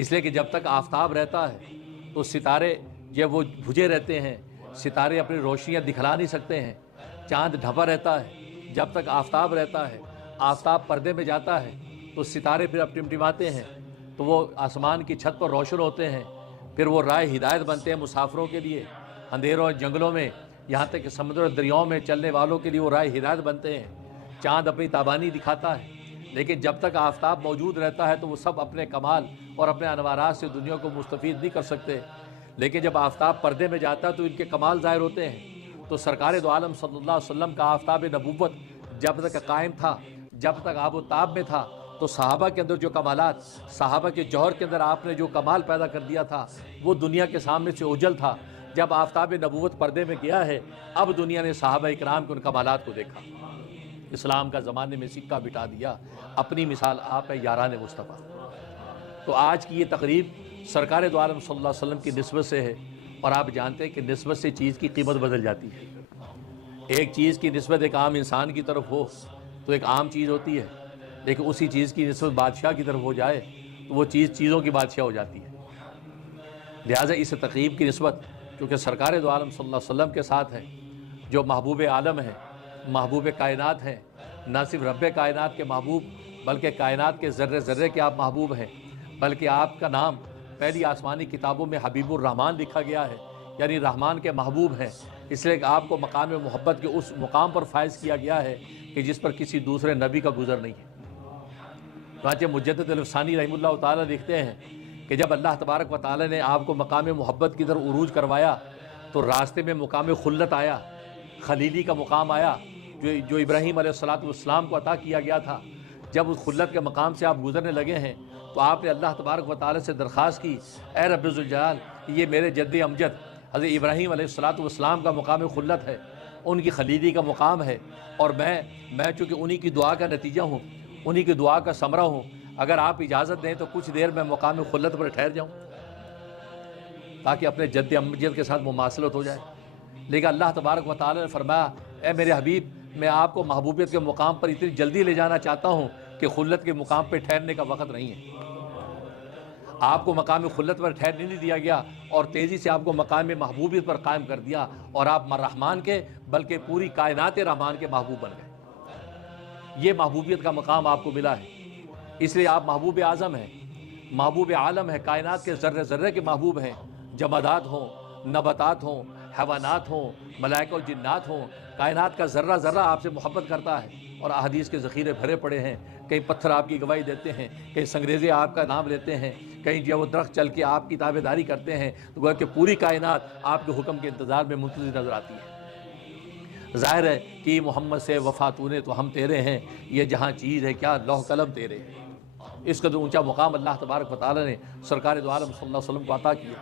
اس لیے کہ جب تک آفتاب رہتا ہے تو ستارے جب وہ بجھے رہتے ہیں، ستارے اپنی روشنیاں دکھلا نہیں سکتے ہیں، چاند ڈھپا رہتا ہے۔ جب تک آفتاب رہتا ہے، آفتاب پردے میں جاتا ہے تو ستارے پھر اب ٹمٹماتے ہیں، تو وہ آسمان کی چھت پر روشن ہوتے ہیں، پھر وہ راہ ہدایت بنتے ہیں مسافروں کے لیے، اندھیروں اور جنگلوں میں، یہاں تک کہ سمندر اور دریاؤں میں چلنے والوں کے لیے وہ راہ ہدایت بنتے ہیں۔ چاند اپنی تابانی دکھاتا ہے، لیکن جب تک آفتاب موجود رہتا ہے تو وہ سب اپنے کمال اور اپنے انوارات سے دنیا کو مستفید نہیں کر سکتے، لیکن جب آفتاب پردے میں جاتا ہے تو ان کے کمال ظاہر ہوتے ہیں۔ تو سرکار دو عالم صلی اللہ علیہ وسلم کا آفتاب نبوت جب تک قائم تھا، جب تک آب و تاب میں تھا، تو صحابہ کے اندر جو کمالات، صحابہ کے جوہر کے اندر آپ نے جو کمال پیدا کر دیا تھا وہ دنیا کے سامنے سے اوجھل تھا۔ جب آفتاب نبوت پردے میں گیا ہے، اب دنیا نے صحابہ اکرام کے ان کمالات کو دیکھا، اسلام کا زمانے میں سکہ بٹا دیا۔ اپنی مثال آپ ہے یاران مصطفیٰ۔ تو آج کی یہ تقریب سرکار دو عالم صلی اللہ علیہ وسلم کی نسبت سے ہے، اور آپ جانتے ہیں کہ نسبت سے چیز کی قیمت بدل جاتی ہے۔ ایک چیز کی نسبت ایک عام انسان کی طرف ہو تو ایک عام چیز ہوتی ہے، لیکن اسی چیز کی نسبت بادشاہ کی طرف ہو جائے تو وہ چیز چیزوں کی بادشاہ ہو جاتی ہے۔ لہٰذا اس تقریب کی نسبت کیونکہ سرکار دو عالم صلی اللہ علیہ وسلم کے ساتھ ہے، جو محبوب عالم ہے، محبوب کائنات ہیں، نہ صرف رب کائنات کے محبوب بلکہ کائنات کے ذرے ذرے کے آپ محبوب ہیں، بلکہ آپ کا نام پہلی آسمانی کتابوں میں حبیب الرحمن لکھا گیا ہے، یعنی رحمان کے محبوب ہیں، اس لیے کہ آپ کو مقام محبت کے اس مقام پر فائز کیا گیا ہے کہ جس پر کسی دوسرے نبی کا گزر نہیں ہے۔ چنانچہ مجدد الفسانی رحمہ اللہ تعالیٰ لکھتے ہیں کہ جب اللہ تبارک و تعالیٰ نے آپ کو مقام محبت کی طرف عروج کروایا تو راستے میں مقام خلت آیا، خلیلی کا مقام آیا، جو ابراہیم علیہ السلام کو عطا کیا گیا تھا۔ جب اس خلت کے مقام سے آپ گزرنے لگے ہیں تو آپ نے اللہ تبارک و تعالیٰ سے درخواست کی، اے رب ذوالجلال، یہ میرے جد امجد حضرت ابراہیم علیہ السلام کا مقام خلت ہے، ان کی خلیلی کا مقام ہے، اور میں چونکہ انہی کی دعا کا نتیجہ ہوں، انہی کی دعا کا ثمرہ ہوں، اگر آپ اجازت دیں تو کچھ دیر میں مقام خلت پر ٹھہر جاؤں تاکہ اپنے جد امجد کے ساتھ مماثلت ہو جائے۔ لیکن اللہ تبارک و تعالیٰ نے فرمایا، اے میرے حبیب، میں آپ کو محبوبیت کے مقام پر اتنی جلدی لے جانا چاہتا ہوں کہ خلت کے مقام پہ ٹھہرنے کا وقت نہیں ہے۔ آپ کو مقام خلت پر ٹھہرنے نہیں دیا گیا اور تیزی سے آپ کو مقام محبوبیت پر قائم کر دیا، اور آپ رحمان کے بلکہ پوری کائنات رحمان کے محبوب بن گئے۔ یہ محبوبیت کا مقام آپ کو ملا ہے، اس لیے آپ محبوب اعظم ہیں، محبوب عالم ہے، کائنات کے ذرے ذرے کے محبوب ہیں، جمادات ہوں، نباتات ہوں، حیوانات ہوں، ملائکہ و جنات ہوں، کائنات کا ذرہ ذرہ آپ سے محبت کرتا ہے، اور احادیث کے ذخیرے بھرے پڑے ہیں۔ کئی پتھر آپ کی گواہی دیتے ہیں، کئی سنگریزے آپ کا نام لیتے ہیں، کہیں جو وہ درخت چل کے آپ کی تابعداری کرتے ہیں، تو گویا کہ پوری کائنات آپ کے حکم کے انتظار میں منتظر نظر آتی ہے۔ ظاہر ہے کہ محمد سے وفا تو نے تو ہم تیرے ہیں، یہ جہاں چیز ہے کیا لوح قلم تیرے ہیں۔ اس قدر اونچا مقام اللہ تبارک و تعالیٰ نے سرکار دو عالم صلی اللہ علیہ وسلم کو عطا کیا۔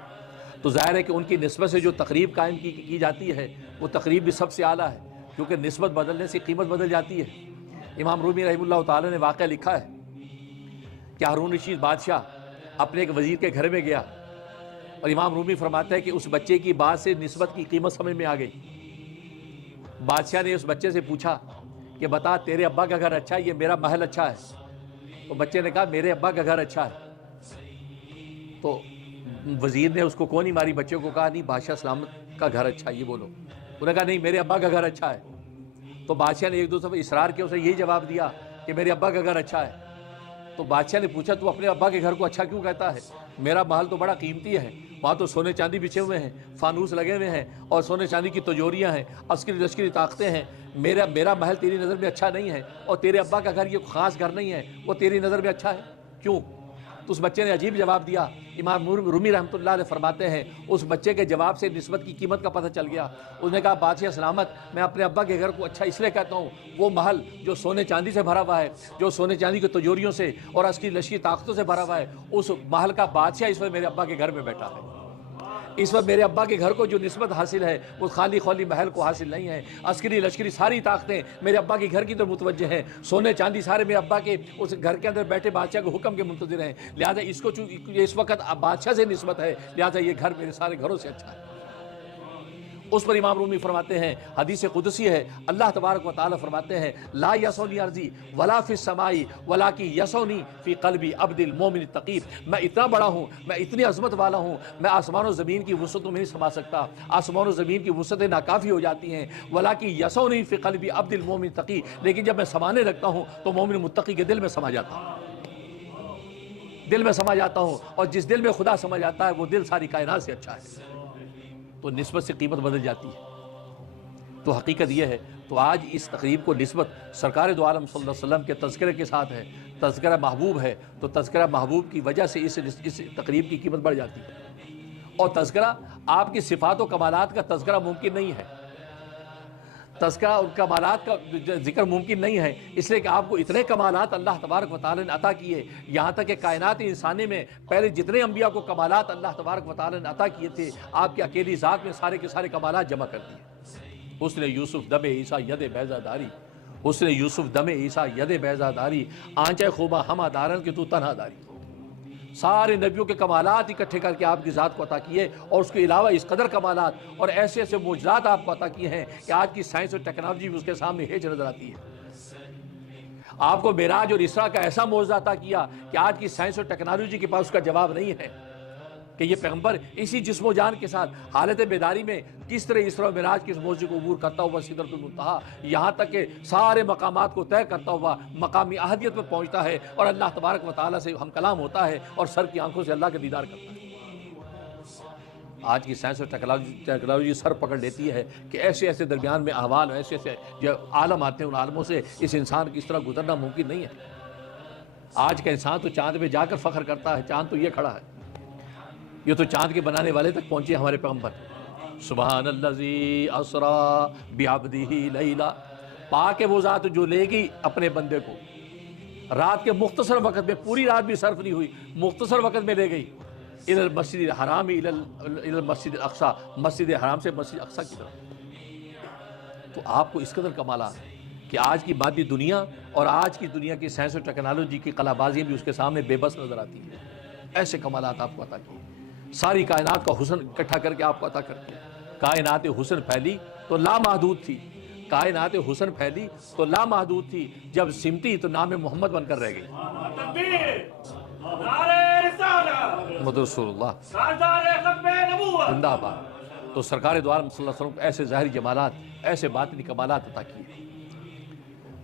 تو ظاہر ہے کہ ان کی نسبت سے جو تقریب قائم کی جاتی ہے وہ تقریب بھی سب سے اعلیٰ ہے، کیونکہ نسبت بدلنے سے قیمت بدل جاتی ہے۔ امام رومی رحمہ اللہ تعالیٰ نے واقعہ لکھا ہے کہ ہارون رشید بادشاہ اپنے ایک وزیر کے گھر میں گیا، اور امام رومی فرماتا ہے کہ اس بچے کی بات سے نسبت کی قیمت سمجھ میں آ گئی۔ بادشاہ نے اس بچے سے پوچھا کہ بتا تیرے ابا کا گھر اچھا ہے یا میرا محل اچھا ہے؟ تو بچے نے کہا میرے ابا کا گھر اچھا ہے۔ تو وزیر نے اس کو کونی ماری، بچے کو کہا نہیں بادشاہ سلامت کا گھر اچھا ہے، یہ بولو۔ انہوں نے کہا نہیں میرے ابا کا گھر اچھا ہے۔ تو بادشاہ نے ایک دوسرے پر اصرار کیا، اسے یہی جواب دیا کہ میرے ابا کا گھر اچھا ہے۔ تو بادشاہ نے پوچھا تو اپنے ابا کے گھر کو اچھا کیوں کہتا ہے؟ میرا محل تو بڑا قیمتی ہے، وہاں تو سونے چاندی بچھے ہوئے ہیں، فانوس لگے ہوئے ہیں، اور سونے چاندی کی تجوریاں ہیں، عسکری لشکری طاقتیں ہیں، میرا محل تیری نظر میں اچھا نہیں ہے، اور تیرے ابا کا گھر یہ خاص گھر نہیں ہے، وہ تیری نظر میں اچھا ہے، کیوں؟ تو اس بچے نے عجیب جواب دیا۔ امام رومی رحمۃ اللہ علیہ فرماتے ہیں اس بچے کے جواب سے نسبت کی قیمت کا پتہ چل گیا۔ اس نے کہا بادشاہ سلامت، میں اپنے ابا کے گھر کو اچھا اس لیے کہتا ہوں، وہ محل جو سونے چاندی سے بھرا ہوا ہے، جو سونے چاندی کی تجوریوں سے اور عسکری لشکری طاقتوں سے بھرا ہوا ہے، اس محل کا بادشاہ اس وقت میرے ابا کے گھر میں بیٹھا ہے۔ اس وقت میرے ابا کے گھر کو جو نسبت حاصل ہے وہ خالی محل کو حاصل نہیں ہے، عسکری لشکری ساری طاقتیں میرے ابا کے گھر کی طرف متوجہ ہیں، سونے چاندی سارے میرے ابا کے اس گھر کے اندر بیٹھے بادشاہ کے حکم کے منتظر ہیں، لہذا اس کو چونکہ اس وقت بادشاہ سے نسبت ہے، لہذا یہ گھر میرے سارے گھروں سے اچھا ہے۔ اس پر امام رومی فرماتے ہیں، حدیث قدسی ہے، اللہ تبارک و تعالی فرماتے ہیں لا یسونی ارضی ولا فی السماء ولکن یسونی فی قلبی عبد المؤمن التقی، میں اتنا بڑا ہوں، میں اتنی عظمت والا ہوں، میں آسمان و زمین کی وسعتوں میں نہیں سما سکتا، آسمان و زمین کی وسعتیں ناکافی ہو جاتی ہیں، ولکن یسونی فی قلبی عبد المؤمن التقی، لیکن جب میں سمانے لگتا ہوں تو مومن متقی کے دل میں سما جاتا ہوں، دل میں سما جاتا ہوں، اور جس دل میں خدا سما جاتا ہے وہ دل ساری کائنات سے اچھا ہے، تو نسبت سے قیمت بدل جاتی ہے۔ تو حقیقت یہ ہے، تو آج اس تقریب کو نسبت سرکار دو عالم صلی اللہ علیہ وسلم کے تذکرے کے ساتھ ہے، تذکرہ محبوب ہے، تو تذکرہ محبوب کی وجہ سے اس تقریب کی قیمت بڑھ جاتی ہے، اور تذکرہ آپ کی صفات و کمالات کا تذکرہ ممکن نہیں ہے، تذکرہ اور کمالات کا ذکر ممکن نہیں ہے، اس لیے کہ آپ کو اتنے کمالات اللہ تبارک و تعالی نے عطا کیے، یہاں تک کہ کائنات انسانی میں پہلے جتنے انبیاء کو کمالات اللہ تبارک و تعالی نے عطا کیے تھے، آپ کی اکیلی ذات میں سارے کے سارے کمالات جمع کر دیے۔ حسن یوسف دم عیسیٰ ید بیضہ داری، حسن یوسف دم عیسیٰ ید بیضہ داری، آنچہ خوبہ ہمہ دارن کہ تو تنہا داری، سارے نبیوں کے کمالات اکٹھے کر کے آپ کی ذات کو عطا کیے، اور اس کے علاوہ اس قدر کمالات اور ایسے ایسے معجزات آپ کو عطا کیے ہیں کہ آج کی سائنس اور ٹیکنالوجی بھی اس کے سامنے ہیچ نظر آتی ہے۔ آپ کو معراج اور اسراء کا ایسا معجزہ عطا کیا کہ آج کی سائنس اور ٹیکنالوجی کے پاس اس کا جواب نہیں ہے، کہ یہ پیغمبر اسی جسم و جان کے ساتھ حالت بیداری میں کس طرح اسراء و معراج کے اس معجزے کو عبور کرتا ہوا سدرۃ المنتہی، یہاں تک کہ سارے مقامات کو طے کرتا ہوا مقامی احدیت پر پہنچتا ہے، اور اللہ تبارک و تعالیٰ سے ہم کلام ہوتا ہے، اور سر کی آنکھوں سے اللہ کا دیدار کرتا ہے۔ آج کی سائنس اور ٹیکنالوجی سر پکڑ لیتی ہے کہ ایسے ایسے درمیان میں احوال، ایسے ایسے جو عالم آتے ہیں، ان عالموں سے اس انسان کی اس طرح گزرنا ممکن نہیں ہے۔ آج کا انسان تو چاند پہ جا کر فخر کرتا ہے، چاند تو یہ کھڑا ہے، یہ تو چاند کے بنانے والے تک پہنچے ہمارے پیغمبر۔ سبحان الذی اسری بعبدہ لیلا، پاک ہے وہ ذات جو لے گی اپنے بندے کو رات کے مختصر وقت میں، پوری رات بھی صرف نہیں ہوئی، مختصر وقت میں لے گئی، الی المسجد الحرام الی المسجد الاقصی، مسجد حرام سے مسجد اقصی کی طرف۔ تو آپ کو اس قدر کمالات کہ آج کی مادی دنیا اور آج کی دنیا کی سائنس و ٹیکنالوجی کی قلع بازیاں بھی اس کے سامنے بے بس نظر آتی ہیں، ایسے کمالات آپ کو عطا کیے، ساری کائنات کا حسن اکٹھا کر کے آپ کو عطا کرتے ہیں۔ کائنات حسن پھیلی تو لامحدود تھی، کائنات حسن پھیلی تو لامحدود تھی، جب سمٹی تو نام محمد بن کر رہ گئی۔ محمد رسول اللہ زندہ باد۔ تو سرکار دو عالم صلی اللہ علیہ وسلم کو ایسے ظاہری جمالات، ایسے باطنی کمالات عطا کیے۔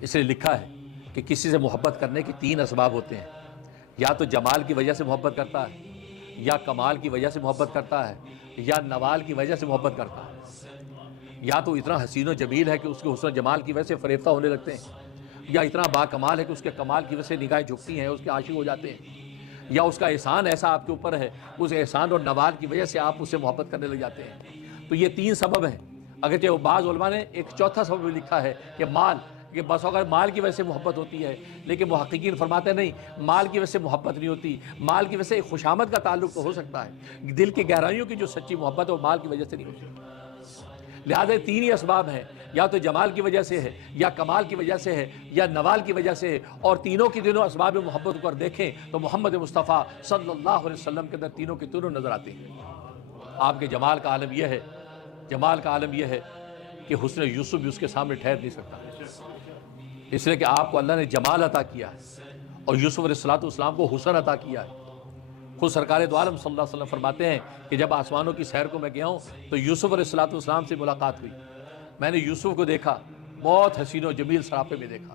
اس لیے لکھا ہے کہ کسی سے محبت کرنے کے تین اسباب ہوتے ہیں، یا تو جمال کی وجہ سے محبت کرتا ہے، یا کمال کی وجہ سے محبت کرتا ہے، یا نوال کی وجہ سے محبت کرتا ہے، یا تو اتنا حسین و جمیل ہے کہ اس کے حسن و جمال کی وجہ سے فریفتہ ہونے لگتے ہیں، یا اتنا با کمال ہے کہ اس کے کمال کی وجہ سے نگاہیں جھکتی ہیں، اس کے عاشق ہو جاتے ہیں، یا اس کا احسان ایسا آپ کے اوپر ہے، اس احسان اور نوال کی وجہ سے آپ اس سے محبت کرنے لگ جاتے ہیں۔ تو یہ تین سبب ہیں، اگرچہ وہ بعض علماء نے ایک چوتھا سبب بھی لکھا ہے کہ مال، کہ بس اگر مال کی وجہ سے محبت ہوتی ہے، لیکن محققین فرماتے ہیں نہیں، مال کی وجہ سے محبت نہیں ہوتی، مال کی وجہ سے ایک خوشامد کا تعلق تو ہو سکتا ہے، دل کی گہرائیوں کی جو سچی محبت ہے وہ مال کی وجہ سے نہیں ہوتی۔ لہذا تین ہی اسباب ہیں، یا تو جمال کی وجہ سے ہے، یا کمال کی وجہ سے ہے، یا نوال کی وجہ سے ہے، اور تینوں کی تینوں اسباب محبت کو دیکھیں تو محمد مصطفیٰ صلی اللہ علیہ وسلم کے اندر تینوں کے تینوں نظر آتے ہیں۔ آپ کے جمال کا عالم یہ ہے، جمال کا عالم یہ ہے کہ حسن یوسف بھی اس کے سامنے ٹھہر نہیں سکتا، اس لیے کہ آپ کو اللہ نے جمال عطا کیا ہے، اور یوسف علیہ السلام کو حسن عطا کیا ہے۔ خود سرکار دو عالم صلی اللہ علیہ وسلم فرماتے ہیں کہ جب آسمانوں کی سیر کو میں گیا ہوں تو یوسف علیہ السلام سے ملاقات ہوئی، میں نے یوسف کو دیکھا، بہت حسین و جمیل سراپے میں دیکھا،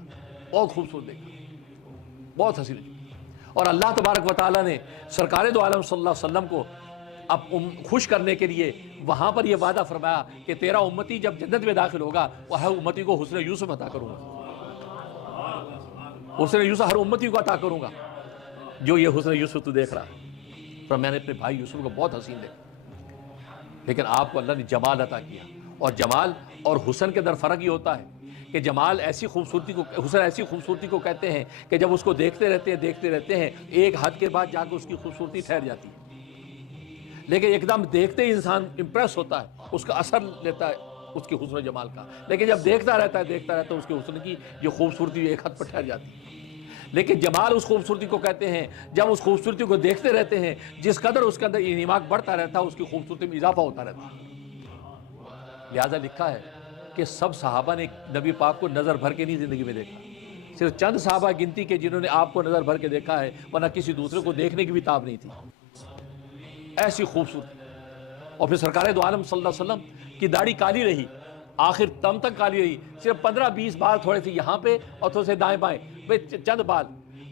بہت خوبصورت دیکھا، بہت حسین و جمیل، اور اللہ تبارک و تعالیٰ نے سرکار دو عالم صلی اللہ علیہ وسلم کو اب خوش کرنے کے لیے وہاں پر یہ وعدہ فرمایا کہ تیرا امتی جب جنت میں داخل ہوگا وہ ہر امتی کو حسن یوسف عطا کروں گا، حسن یوسف ہر امتی کو عطا کروں گا، جو یہ حسن یوسف تو دیکھ رہا ہے۔ پر میں نے اپنے بھائی یوسف کو بہت حسین دیکھا، لیکن آپ کو اللہ نے جمال عطا کیا، اور جمال اور حسن کے در فرق یہ ہوتا ہے کہ جمال ایسی خوبصورتی کو، حسن ایسی خوبصورتی کو کہتے ہیں کہ جب اس کو دیکھتے رہتے ہیں ایک حد کے بعد جا کے اس کی خوبصورتی ٹھہر جاتی ہے، لیکن ایک دم دیکھتے ہی انسان امپریس ہوتا ہے، اس کا اثر لیتا ہے اس کی حسن و جمال کا، لیکن جب دیکھتا رہتا ہے اس کے حسن کی جو خوبصورتی ایک حد پر ٹھہر جاتی ہے۔ لیکن جمال اس خوبصورتی کو کہتے ہیں جب اس خوبصورتی کو دیکھتے رہتے ہیں، جس قدر اس کے اندر انہماک بڑھتا رہتا ہے اس کی خوبصورتی میں اضافہ ہوتا رہتا ہے۔ لہٰذا لکھا ہے کہ سب صحابہ نے نبی پاک کو نظر بھر کے نہیں زندگی میں دیکھا، صرف چند صحابہ گنتی کے جنہوں نے آپ کو نظر بھر کے دیکھا ہے، ورنہ کسی دوسرے کو دیکھنے کی بھی تاب نہیں تھی، ایسی خوبصورتی۔ اور پھر سرکار دو عالم صلی اللہ علیہ وسلم کی داڑھی کالی رہی، آخر دم تک کالی رہی، صرف 15-20 بال تھوڑے سے یہاں پہ اور تھوڑے سے دائیں بائیں، چند بال۔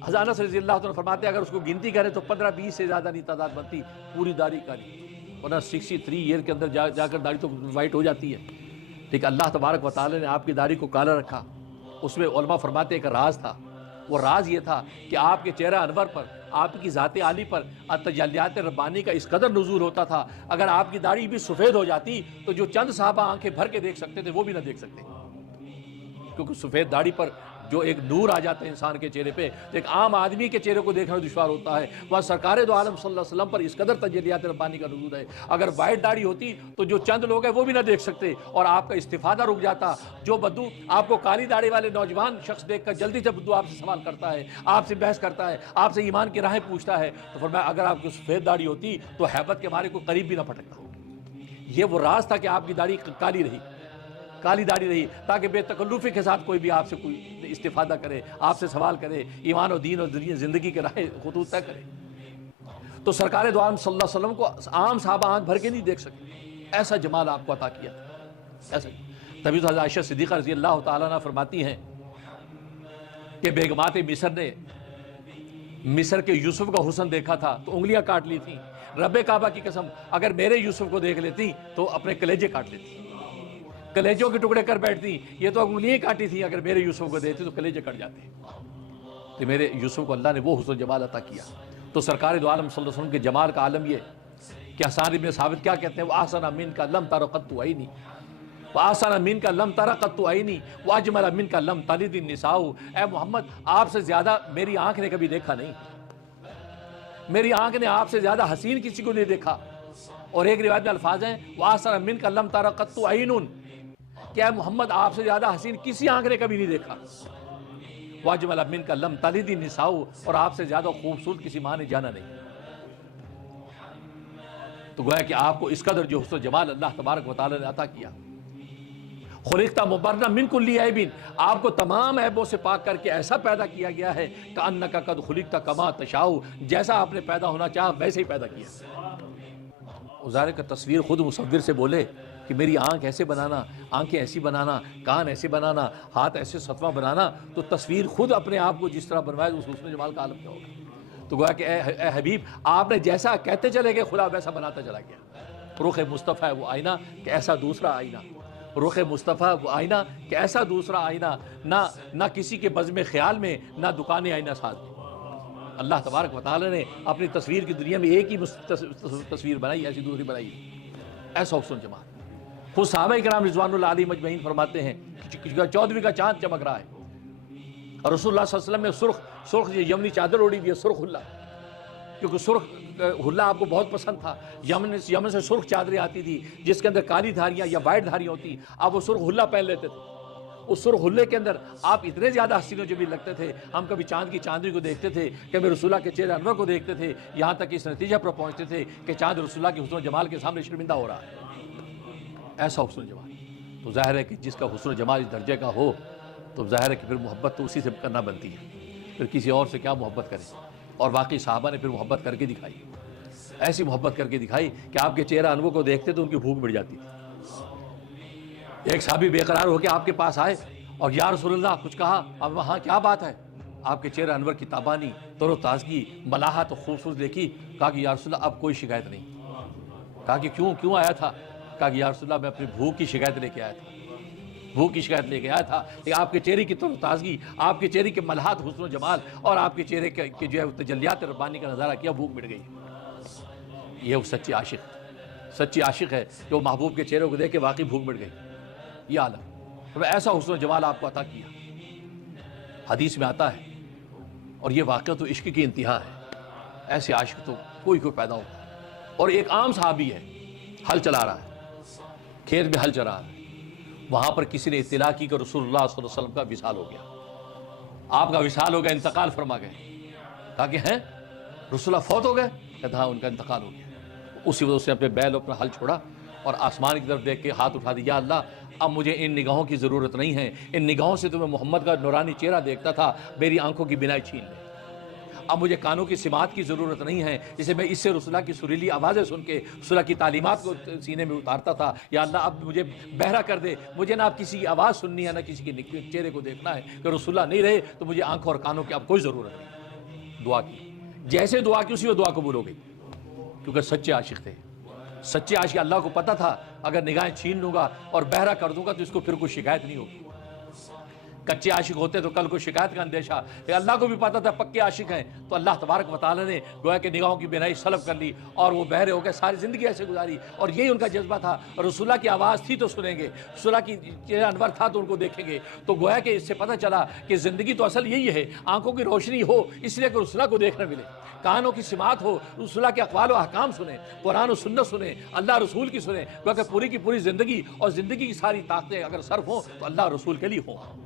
حضرت انس رضی اللہ عنہ فرماتے ہیں اگر اس کو گنتی کریں تو 15-20 سے زیادہ نہیں تعداد بنتی، پوری داڑھی کالی، ورنہ 63 ایئر کے اندر جا کر داڑھی تو وائٹ ہو جاتی ہے، لیکن اللہ تبارک و تعالی نے آپ کی داڑھی کو کالا رکھا۔ اس میں علماء فرماتے ہیں ایک راز تھا، وہ راز یہ تھا کہ آپ کے چہرہ انور پر، آپ کی ذات عالی پر تجلیات ربانی کا اس قدر نزول ہوتا تھا، اگر آپ کی داڑھی بھی سفید ہو جاتی تو جو چند صحابہ آنکھیں بھر کے دیکھ سکتے تھے وہ بھی نہ دیکھ سکتے، کیونکہ سفید داڑھی پر جو ایک نور آ جاتا ہے انسان کے چہرے پہ، ایک عام آدمی کے چہرے کو دیکھنا دشوار ہوتا ہے، وہاں سرکار دو عالم صلی اللہ علیہ وسلم پر اس قدر تجلیات ربانی کا نزول ہے، اگر وائٹ داڑھی ہوتی تو جو چند لوگ ہیں وہ بھی نہ دیکھ سکتے اور آپ کا استفادہ رک جاتا۔ جو بدو آپ کو کالی داڑھی والے نوجوان شخص دیکھ کر جلدی سے بدو آپ سے سوال کرتا ہے، آپ سے بحث کرتا ہے، آپ سے ایمان کی راہیں پوچھتا ہے، تو فرمایا اگر آپ کو سفید داڑھی ہوتی تو ہیبت کے مارے کوئی قریب بھی نہ پھٹکتا۔ یہ وہ راز تھا کہ آپ کی داڑھی کالی داڑھی رہی تاکہ بے تکلفی کے ساتھ کوئی بھی آپ سے کوئی استفادہ کرے، آپ سے سوال کرے، ایمان و دین اور زندگی کے راہ خطوط طے کرے۔ تو سرکار دو عالم صلی اللہ علیہ وسلم کو عام صحابہ آنکھ بھر کے نہیں دیکھ سکتے، ایسا جمال آپ کو عطا کیا، ایسا۔ تبھی تو حضرت عائشہ صدیقہ رضی اللہ تعالیٰ عنہ فرماتی ہیں کہ بیگمات مصر نے مصر کے یوسف کا حسن دیکھا تھا تو انگلیاں کاٹ لی تھیں، رب کعبہ کی قسم اگر میرے یوسف کو دیکھ لیتی تو اپنے کلیجے کاٹ لیتی، کلیجوں کے ٹکڑے کر بیٹھتی، یہ تو انگلیاں کاٹی تھی، اگر میرے یوسف کو دیکھتی تو کلیجے کٹ جاتے۔ کہ میرے یوسف کو اللہ نے وہ حسن و جمال عطا کیا۔ تو سرکار دو عالم صلی اللہ علیہ وسلم کے جمال کا عالم یہ کہ حسان ابن ثابت کیا کہتے ہیں، وَأَحْسَنَ مِنْكَ لَمْ تَرَ قَطُّ عَيْنِي وَأَحْسَنَ مِنْكَ لَمْ تَرَ قَطُّ عَيْنِي وَأَجْمَلَ مِنْكَ لَمْ تَلِدِ النِّسَاءُ۔ اے محمد آپ سے زیادہ میری آنکھ نے کبھی دیکھا نہیں، میری آنکھ نے آپ سے زیادہ حسین کسی کو نہیں دیکھا۔ اور ایک روایت میں الفاظ ہیں وَأَحْسَنَ مِنْكَ لَمْ تَرَ قَطُّ عَيْنٌ، کہ اے محمد آپ سے زیادہ حسین کسی آنکھ نے کبھی نہیں دیکھا۔ وَأَجْمَلَ مِنْكَ لَمْ تَلِدِ النِّسَاءُ، اور آپ سے زیادہ خوبصورت کسی ماں نے جانا نہیں۔ تو گویا کہ آپ کو اس قدر جو حسن و جمال اللہ تبارک و تعالی نے عطا کیا۔ خلقت مبرأ من کل عیب، آپ کو تمام عیبوں سے پاک کر کے ایسا پیدا کیا گیا ہے کأنک قد خلقت کما تشاء، جیسا آپ نے پیدا ہونا چاہا ویسے ہی پیدا کیا۔ ظاہر کا تصویر خود مصور سے بولے کہ میری آنکھ ایسے بنانا، آنکھیں ایسی بنانا، کان ایسے بنانا، ہاتھ ایسے ستواں بنانا، تو تصویر خود اپنے آپ کو جس طرح بنوائے اس حسن جمال کا عالم کیا ہوگا۔ تو گویا کہ اے حبیب آپ نے جیسا کہتے چلے گئے خدا ویسا بناتا چلا گیا۔ رخ مصطفیٰ وہ آئینہ کہ ایسا دوسرا آئینہ، رخ مصطفیٰ وہ آئینہ کہ ایسا دوسرا آئینہ، نہ کسی کے بزم خیال میں، نہ دکان آئینہ ساز میں۔ اللہ تبارک و تعالی نے اپنی تصویر کی دنیا میں ایک ہی تصویر بنائی، ایسی دوسری بنائی، ایسا حسن جمال۔ خود صحابہ کرام رضوان اللہ علیہم اجمعین فرماتے ہیں کہ 14ویں کا چاند چمک رہا ہے اور رسول اللہ صلی اللہ علیہ وسلم نے سرخ یمنی چادر اوڑی ہوئی ہے، سرخ حلہ، کیونکہ سرخ حلہ آپ کو بہت پسند تھا۔ یمن سے سرخ چادریں آتی تھی جس کے اندر کالی دھاریاں یا وائٹ دھاریاں ہوتی، آپ وہ سرخ حلہ پہن لیتے تھے۔ اس سرخ حلے کے اندر آپ اتنے زیادہ حسین و جمیل لگتے تھے، ہم کبھی چاند کی چاندنی کو دیکھتے تھے، کبھی رسول اللہ کے چہرے انور کو دیکھتے تھے، یہاں تک اس نتیجہ پر پہنچتے تھے کہ چاند رسول اللہ کے حسن و جمال کے سامنے شرمندہ ہو رہا ہے، ایسا حسن و جمال۔ تو ظاہر ہے کہ جس کا حسن و جمال اس درجے کا ہو تو ظاہر ہے کہ پھر محبت تو اسی سے کرنا بنتی ہے، پھر کسی اور سے کیا محبت کرے۔ اور واقعی صحابہ نے پھر محبت کر کے دکھائی، ایسی محبت کر کے دکھائی کہ آپ کے چہرہ انور کو دیکھتے تو ان کی بھوک مٹ جاتی تھی۔ ایک صحابی بے قرار ہو کے آپ کے پاس آئے اور یا رسول اللہ کچھ کہا، اب وہاں کیا بات ہے؟ آپ کے چہرہ انور کی تابانی، تر و تازگی، ملاحت و خوبصورت دیکھی، کہا کہ یا رسول اللہ اب کوئی شکایت نہیں۔ کہا کہ کیوں آیا تھا؟ کہا کہ یا رسول اللہ میں اپنی بھوک کی شکایت لے کے آیا تھا، بھوک کی شکایت لے کے آیا تھا کہ آپ کے چہرے کی تر و تازگی، آپ کے چہرے کے ملحات، حسن و جمال اور آپ کے چہرے کے جو ہے تجلیات ربانی کا نظارہ کیا، بھوک مٹ گئی۔ یہ وہ سچی عاشق ہے جو محبوب کے چہرے کو دیکھ کے واقعی بھوک مٹ گئی۔ یہ عالم ایسا حسن و جمال آپ کو عطا کیا، حدیث میں آتا ہے، اور یہ واقعہ تو عشق کی انتہا ہے۔ ایسے عاشق تو کوئی پیدا ہوگا۔ اور ایک عام صحابی ہے، ہل چلا رہا ہے، کھیت میں ہل چلا رہا ہے، وہاں پر کسی نے اطلاع کی کہ رسول اللہ صلی اللہ علیہ وسلم کا وصال ہو گیا، آپ کا وصال ہو گیا، انتقال فرما گئے۔ کہا کہ ہیں رسول اللہ فوت ہو گئے؟ کہا ہاں ان کا انتقال ہو گیا۔ اسی وجہ سے اپنے بیل اپنا ہل چھوڑا اور آسمان کی طرف دیکھ کے ہاتھ اٹھا دیا، اللہ اب مجھے ان نگاہوں کی ضرورت نہیں ہے، ان نگاہوں سے تو میں محمد کا نورانی چہرہ دیکھتا تھا، میری آنکھوں کی بینائی چھین لے۔ اب مجھے کانوں کی سماعت کی ضرورت نہیں ہے، جسے میں اس سے رسول اللہ کی سریلی آوازیں سن کے رسول اللہ کی تعلیمات کو سینے میں اتارتا تھا، یا اللہ اب مجھے بہرا کر دے، مجھے نہ اب کسی کی آواز سننی ہے، نہ کسی کے چہرے کو دیکھنا ہے، کہ رسول اللہ نہیں رہے تو مجھے آنکھوں اور کانوں کی اب کوئی ضرورت نہیں۔ دعا کی، جیسے دعا کی اسی وہ دعا قبول ہو گئی، کیونکہ سچے عاشق تھے۔ سچے عاشق اللہ کو پتہ تھا اگر نگاہیں چھین لوں گا اور بہرا کر دوں گا تو اس کو پھر کوئی شکایت نہیں ہوگی۔ کچے عاشق ہوتے تو کل کو شکایت کا اندیشہ، اللہ کو بھی پتا تھا پکے عاشق ہیں، تو اللہ تبارک و تعالیٰ نے گویا کہ نگاہوں کی بینائی سلب کر لی اور وہ بہرے ہو گئے، ساری زندگی ایسے گزاری، اور یہی ان کا جذبہ تھا۔ اور رسول اللہ کی آواز تھی تو سنیں گے، رسول اللہ کی چہرہ انور تھا تو ان کو دیکھیں گے، تو گویا کہ اس سے پتہ چلا کہ زندگی تو اصل یہی ہے، آنکھوں کی روشنی ہو اس لیے کہ رسول اللہ کو دیکھنے ملے، کانوں کی سماعت ہو، رسول اللہ کے اقوال و احکام سنیں، قرآن و سنت سنیں، اللہ رسول کی سنیں، کیونکہ پوری کی پوری زندگی اور زندگی کی ساری طاقتیں اگر صرف ہوں تو اللہ رسول کے لیے ہوں۔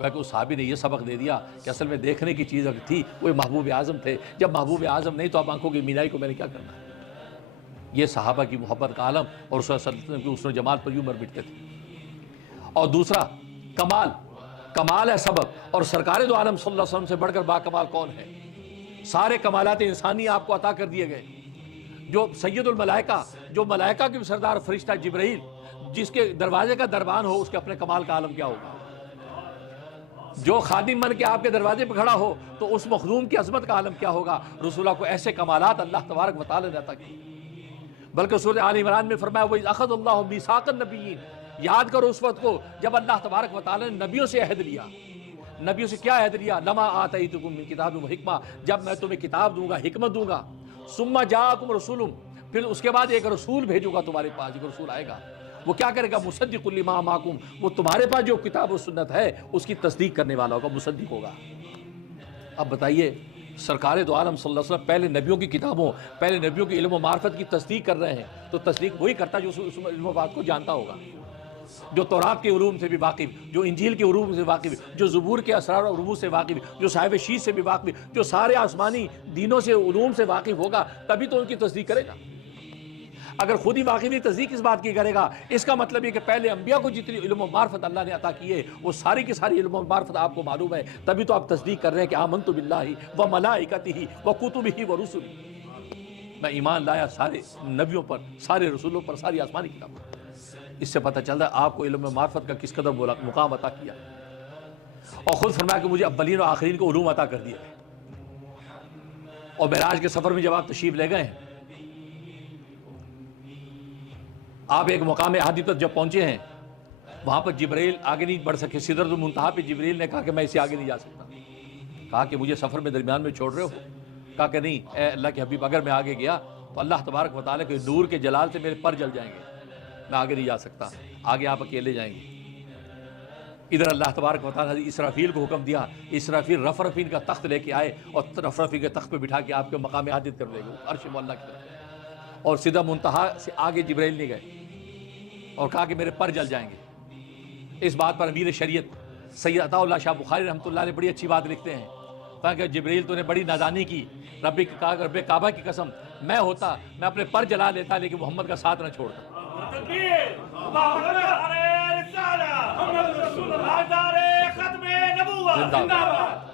کہ اس صحابی نے یہ سبق دے دیا کہ اصل میں دیکھنے کی چیز اگر تھی وہ محبوب اعظم تھے، جب محبوب اعظم نہیں تو اب آنکھوں کی بینائی کو میں نے کیا کرنا ہے۔ یہ صحابہ کی محبت کا عالم اور رسول اللہ صلی اللہ علیہ وسلم کی حسن و جمال پر یوں مر مٹتے تھے۔ اور دوسرا کمال ہے سبب، اور سرکار دو عالم صلی اللہ علیہ وسلم سے بڑھ کر با کمال کون ہے؟ سارے کمالات انسانی آپ کو عطا کر دیے گئے، جو سید الملائکہ، جو ملائکہ کے سردار فرشتہ جبرائیل، جس کے دروازے کا دربان ہو اس کے اپنے کمال کا عالم کیا ہوگا؟ جو خادم بن کے آپ کے دروازے پہ کھڑا ہو تو اس مخدوم کی عظمت کا عالم کیا ہوگا؟ رسول اللہ کو ایسے کمالات اللہ تبارک و تعالی نے عطا کیے۔ بلکہ سورہ آل عمران میں فرمایا وَإِذْ أَخَذَ اللَّهُ مِيثَاقَ النَّبِيِّينَ، یاد کرو اس وقت کو جب اللہ تبارک و تعالی نے نبیوں سے عہد لیا۔ نبیوں سے کیا عہد لیا؟ لَمَا آتَيْتُكُم مِّن کِتَابٍ وَحِکْمَةٍ، جب میں تمہیں کتاب دوں گا، حکمت دوں گا، ثُمَّ جَاءَكُمْ رَسُولٌ، پھر اس کے بعد ایک رسول بھیجوں گا تمہارے پاس، ایک رسول آئے گا، وہ کیا کرے گا؟ مصدق لما معکم، وہ تمہارے پاس جو کتاب و سنت ہے اس کی تصدیق کرنے والا ہوگا، مصدق ہوگا۔ اب بتائیے سرکار دو عالم صلی اللہ علیہ وسلم پہلے نبیوں کی کتابوں، پہلے نبیوں کی علم و معرفت کی تصدیق کر رہے ہیں، تو تصدیق وہی کرتا جو اس علم و بات کو جانتا ہوگا، جو تورات کے علوم سے بھی واقف، جو انجیل کے علوم سے واقف، جو زبور کے اسرار و رموز سے واقف، جو صاحب شیش سے بھی واقف، جو سارے آسمانی دینوں سے علوم سے واقف ہوگا، تبھی تو ان کی تصدیق کرے گا۔ اگر خود ہی واقعی تصدیق اس بات کی کرے گا، اس کا مطلب یہ کہ پہلے انبیاء کو جتنی علم و معرفت اللہ نے عطا کی ہے وہ ساری کی ساری علم و معرفت آپ کو معلوم ہے، تبھی تو آپ تصدیق کر رہے ہیں کہ آمنت باللہ و ملائکتہ و کتبہ و رسلہ، میں ایمان لایا سارے نبیوں پر، سارے رسولوں پر، ساری آسمانی کتابوں پر۔ اس سے پتہ چلتا ہے آپ کو علم و معرفت کا کس قدر مقام عطا کیا، اور خود فرمایا کہ مجھے اولین و آخرین کو علوم عطا کر دیا ہے۔ اور معراج کے سفر میں جب آپ تشریف لے گئے ہیں، آپ ایک مقام احادی تک جب پہنچے ہیں، وہاں پر جبرائیل آگے نہیں بڑھ سکے، سدرۃ المنتہا پہ جبرائیل نے کہا کہ میں اسے آگے نہیں جا سکتا، کہا کہ مجھے سفر میں درمیان میں چھوڑ رہے ہو؟ کہا کہ نہیں اے اللہ کے حبیب، اگر میں آگے گیا تو اللہ تبارک و تعالیٰ کے نور کے جلال سے میرے پر جل جائیں گے، میں آگے نہیں جا سکتا، آگے آپ اکیلے جائیں گے۔ ادھر اللہ تبارک و تعالیٰ نے اسرافیل کو حکم دیا، اسرافیل رفرفین کا تخت لے کے آئے اور رفرفین کے تخت پہ بٹھا کے آپ کے مقام احادی کر لے گئے عرش معلیٰ کی طرف، اور سیدھا منتہا سے آگے جبرائیل نہیں گئے اور کہا کہ میرے پر جل جائیں گے۔ اس بات پر امیر شریعت سید عطا اللہ شاہ بخاری رحمۃ اللہ علیہ بڑی اچھی بات لکھتے ہیں، کہا کہ جبرائیل تو نے بڑی نادانی کی، رب کعبہ کی قسم میں ہوتا میں اپنے پر جلا لیتا لیکن محمد کا ساتھ نہ چھوڑتا۔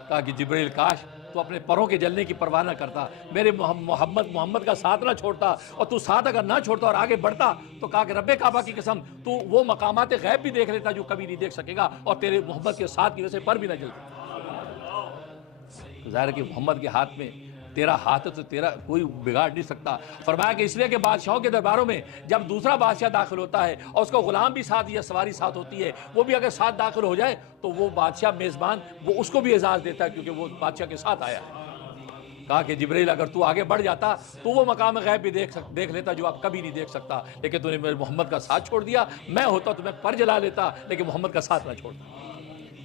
کہا کہ جبرائیل کاش تو اپنے پروں کے جلنے کی پرواہ نہ کرتا، میرے محمد کا ساتھ نہ چھوڑتا، اور تو ساتھ اگر نہ چھوڑتا اور آگے بڑھتا تو کہا کہ رب کعبہ کی قسم تو وہ مقامات غیب بھی دیکھ لیتا جو کبھی نہیں دیکھ سکے گا، اور تیرے محمد کے ساتھ کی وجہ سے پر بھی نہ جلتا۔ ظاہر ہے کہ محمد کے ہاتھ میں تیرا ہاتھ تو تیرا کوئی بگاڑ نہیں سکتا۔ فرمایا کہ اس لیے کہ بادشاہوں کے درباروں میں جب دوسرا بادشاہ داخل ہوتا ہے اور اس کا غلام بھی ساتھ یا سواری ساتھ ہوتی ہے، وہ بھی اگر ساتھ داخل ہو جائے تو وہ بادشاہ میزبان وہ اس کو بھی اعزاز دیتا ہے کیونکہ وہ بادشاہ کے ساتھ آیا ہے۔ کہا کہ جبرائیل اگر تو آگے بڑھ جاتا تو وہ مقام غیب بھی دیکھ لیتا جو آپ کبھی نہیں دیکھ سکتا، لیکن تو نے میرے محمد کا ساتھ چھوڑ دیا، میں ہوتا تو میں پر جلا لیتا لیکن محمد کا ساتھ نہ چھوڑتا۔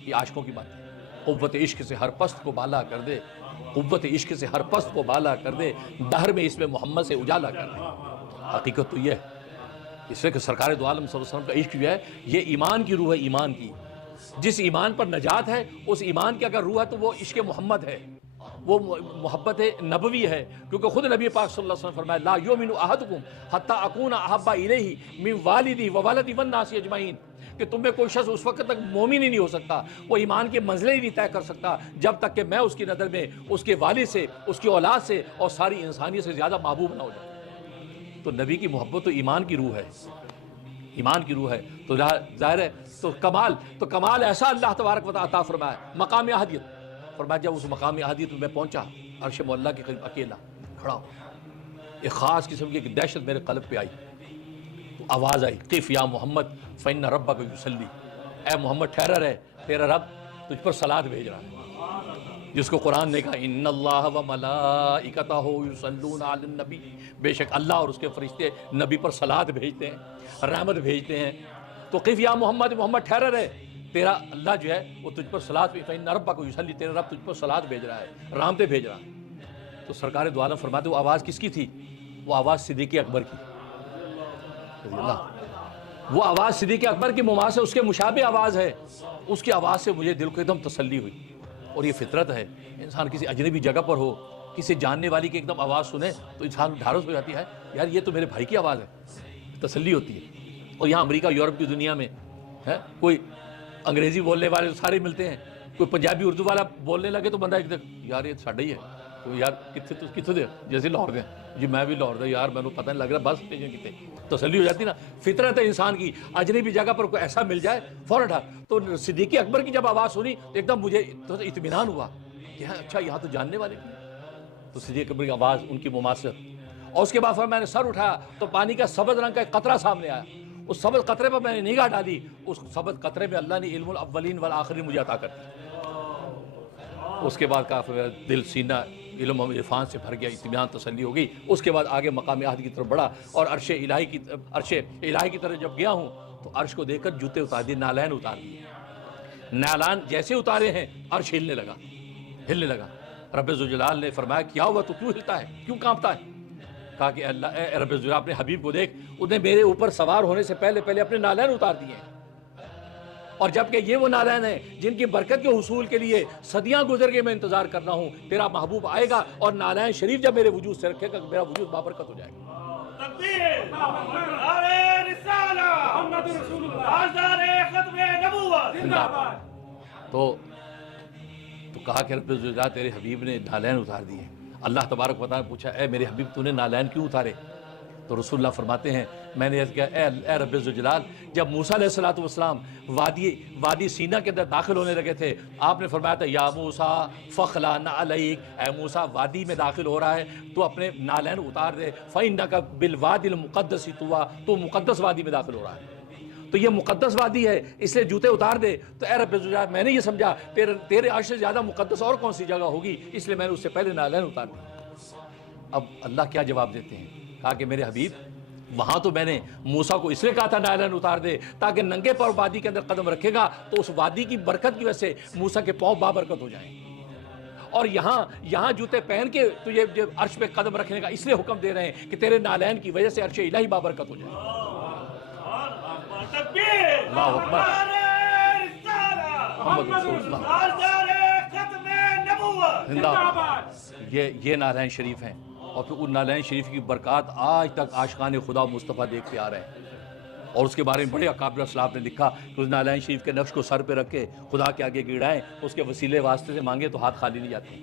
یہ عاشقوں کی بات ہے، قوت عشق سے ہر پست کو بالا کر دے، قوت عشق سے ہر پست کو بالا کر دے، دہر میں اس میں محمد سے اجالا کر دے۔ حقیقت تو یہ ہے، اس لیے کہ سرکار دو عالم صلی اللہ علیہ وسلم کا عشق جو ہے یہ ایمان کی روح ہے، ایمان کی، جس ایمان پر نجات ہے اس ایمان کی اگر روح ہے تو وہ عشق محمد ہے۔ وہ محبت نبوی ہے، کیونکہ خود نبی پاک صلی اللہ علیہ وسلم فرمایا لا یؤمن احدکم حتی اکون احب الیہ من والدی وولدی والناس اجمعین، کہ تم میں کوئی شخص اس وقت تک مومن ہی نہیں ہو سکتا، وہ ایمان کے منزلیں ہی نہیں طے کر سکتا جب تک کہ میں اس کی نظر میں اس کے والد سے، اس کی اولاد سے اور ساری انسانیت سے زیادہ محبوب نہ ہو جائے۔ تو نبی کی محبت تو ایمان کی روح ہے، ایمان کی روح ہے، تو ظاہر ہے تو کمال ایسا اللہ تبارک و تعالیٰ عطا فرمایا، مقام احدیت فرمایا۔ جب اس مقام احدیت میں پہنچا، عرش معلیٰ کے قریب اکیلا کھڑا ہوں، ایک خاص قسم کی ایک دہشت میرے قلب پہ آئی، تو آواز آئی قف یا محمد فإن ربک یصلی، اے محمد ٹھہرا رہے، تیرا رب تجھ پر صلاۃ بھیج رہا ہے، جس کو قرآن نے کہا ان اللہ و ملائکتہ یصلون علی النبی، بے شک اللہ اور اس کے فرشتے نبی پر صلاۃ بھیجتے ہیں، رحمت بھیجتے ہیں۔ تو قف یا محمد، محمد ٹھہرا رہے، تیرا اللہ جو ہے وہ تجھ پر صلاۃ، فإن ربک یصلی، تیرا رب تجھ پر صلاۃ بھیج رہا ہے، رحمتیں بھیج رہا ہے۔ تو سرکار دو عالم فرماتے وہ آواز کس کی تھی؟ وہ آواز صدیق اکبر کی رضی اللہ، وہ آواز صدیق اکبر کی مماثل سے، اس کے مشابہ آواز ہے، اس کی آواز سے مجھے دل کو ایک دم تسلی ہوئی۔ اور یہ فطرت ہے، انسان کسی اجنبی جگہ پر ہو، کسی جاننے والی کی ایک دم آواز سنے تو انسان ڈھارس ہو جاتی ہے، یار یہ تو میرے بھائی کی آواز ہے، تسلی ہوتی ہے۔ اور یہاں امریکہ یورپ کی دنیا میں ہے، کوئی انگریزی بولنے والے سارے ملتے ہیں، کوئی پنجابی اردو والا بولنے لگے تو بندہ ایک دم یار یہ ساڈا ہی ہے، تو یار کتنے دے جیسے لاہور دے جی میں بھی لاہور دا یار، میں پتہ نہیں لگ رہا، بس کتنے تسلی ہو جاتی نا۔ فطرت ہے انسان کی، اجنبی جگہ پر کوئی ایسا مل جائے فوراً۔ تو صدیق اکبر کی جب آواز سنی تو ایک دم مجھے اطمینان ہوا کہ اچھا یہاں تو جاننے والے کی، تو صدیق اکبر کی آواز ان کی مماثلت۔ اور اس کے بعد میں نے سر اٹھایا تو پانی کا سبز رنگ کا ایک قطرہ سامنے آیا، اس سبز قطرے پر میں نے نگاہ ڈالی، اس سبز قطرے میں اللہ نے علم الاولین والآخرین مجھے عطا کر دیا۔ اس کے بعد کہا میرا دل سینہ علم و عرفان سے بھر گیا، اطمینان تسلی ہو گئی۔ اس کے بعد آگے مقام احد کی طرف بڑھا اور عرش الہی کی طرف جب گیا ہوں تو عرش کو دیکھ کر جوتے اتار دیے، نالین اتار دیے، نالان جیسے اتارے ہیں عرش ہلنے لگا۔ رب ذوالجلال نے فرمایا کیا ہوا، تو کیوں ہلتا ہے، کیوں کانپتا ہے؟ کہا کہ اللہ اے رب ذوالجلال اپنے حبیب کو دیکھ، انہیں میرے اوپر سوار ہونے سے پہلے اپنے نالین اتار دیے ہیں، اور جبکہ یہ وہ نالین ہیں جن کی برکت کے حصول کے لیے صدیاں گزر کے میں انتظار کر رہا ہوں، تیرا محبوب آئے گا اور نالین شریف جب میرے وجود سے رکھے گا میرا وجود بابرکت ہو جائے گا۔ تکبیر، نعرہ رسالہ، محمد رسول اللہ، آثار ختم نبوت، زندہ باد۔ تو کہا کہ رب الجلال تیرے حبیب نے نالین اتار دیے۔ اللہ تبارک و تعالیٰ نے پوچھا اے میرے حبیب تو نے نالین کیوں اتارے؟ تو رسول اللہ فرماتے ہیں میں نے عرض کیا اے رب الجلال، جب موسیٰ علیہ السلام وادی سینہ کے اندر داخل ہونے لگے تھے، آپ نے فرمایا تھا یا موسیٰ فخلع نعلیک، اے موسیٰ وادی میں داخل ہو رہا ہے تو اپنے نالین اتار دے، فإنک بالوادی المقدس طویٰ، تو مقدس وادی میں داخل ہو رہا ہے، تو یہ مقدس وادی ہے اس لیے جوتے اتار دے۔ تو اے رب الجلال میں نے یہ سمجھا تیرے عرش سے زیادہ مقدس اور کون سی جگہ ہوگی، اس لیے میں نے اس سے پہلے نالین اتار دی۔ اب اللہ کیا جواب دیتے ہیں؟ کہا کہ میرے حبیب وہاں تو میں نے موسیٰ کو اس لیے کہا تھا نالین اتار دے تاکہ ننگے پاؤں وادی کے اندر قدم رکھے گا تو اس وادی کی برکت کی وجہ سے موسیٰ کے پاؤں بابرکت ہو جائیں، اور یہاں جوتے پہن کے تجھے عرش پہ قدم رکھنے کا اس لیے حکم دے رہے ہیں کہ تیرے نالین کی وجہ سے عرش الہی بابرکت ہو جائے۔ تکبیر، اللہ اکبر، نعرہ رسالہ، محمد رسول اللہ، آثار ختم نبوت، زندہ باد۔ یہ نالین شریف ہیں، اور پھر ان نالین شریف کی برکات آج تک عاشقان خدا مصطفیٰ دیکھتے آ رہے ہیں، اور اس کے بارے میں بڑے اکابر اسلاف نے لکھا کہ اس نالین شریف کے نقش کو سر پہ رکھ کے خدا کے آگے گڑائیں، اس کے وسیلے واسطے سے مانگے تو ہاتھ خالی نہیں جاتے۔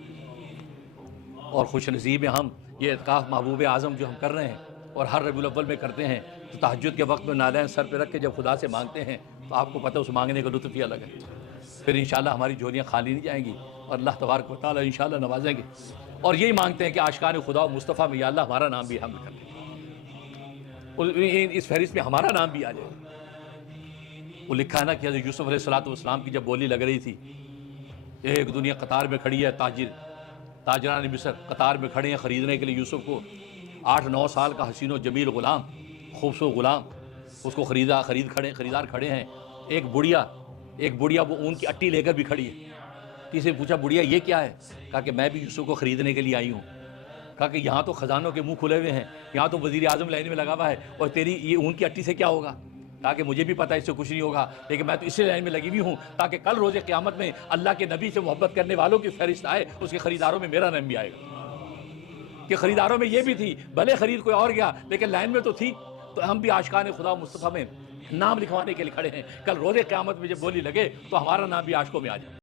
اور خوش نصیب ہیں ہم، یہ اعتکاف محبوب اعظم جو ہم کر رہے ہیں اور ہر ربیع الاول میں کرتے ہیں، تو تہجد کے وقت میں نالین سر پہ رکھ کے جب خدا سے مانگتے ہیں تو آپ کو پتہ ہے اس مانگنے کا لطف ہی الگ ہے، پھر انشاءاللہ ہماری جھولیاں خالی نہیں جائیں گی اور اللہ تبارک و تعالیٰ انشاءاللہ نوازیں گے۔ اور یہی مانگتے ہیں کہ عاشقان خدا و مصطفیٰ میں یا اللہ ہمارا نام بھی حمل کر دیں، اس فہرست میں ہمارا نام بھی آ جائے۔ وہ لکھا ہے نا کہ حضرت یوسف علیہ السلام کی جب بولی لگ رہی تھی، ایک دنیا قطار میں کھڑی ہے، تاجران مصر قطار میں کھڑے ہیں خریدنے کے لیے یوسف کو، 8-9 سال کا حسین و جمیل غلام، خوبصورت غلام، اس کو خریدار کھڑے ہیں۔ ایک بڑھیا وہ اون کی اٹی لے کر بھی کھڑی ہے۔ کسی نے پوچھا بڑھیا یہ کیا ہے؟ کہا کہ میں بھی یوسف کو خریدنے کے لیے آئی ہوں۔ کہا کہ یہاں تو خزانوں کے منہ کھلے ہوئے ہیں، یہاں تو وزیر اعظم لائن میں لگا ہوا ہے، اور تیری یہ اون کی اٹی سے کیا ہوگا؟ تاکہ مجھے بھی پتہ اس سے کچھ نہیں ہوگا، لیکن میں تو اسی لائن میں لگی ہوئی ہوں تاکہ کل روز قیامت میں اللہ کے نبی سے محبت کرنے والوں کی فہرست آئے، اس کے خریداروں میں میرا نام بھی آئے گا، کہ خریداروں میں یہ بھی تھی، بھلے خرید کوئی اور گیا لیکن لائن میں تو تھی، تو ہم بھی عاشقان خدا مصطفیٰ میں نام لکھوانے کے لیے کھڑے ہیں، کل روز قیامت میں جب بولی لگے تو ہمارا نام بھی عاشقوں میں آ جائے۔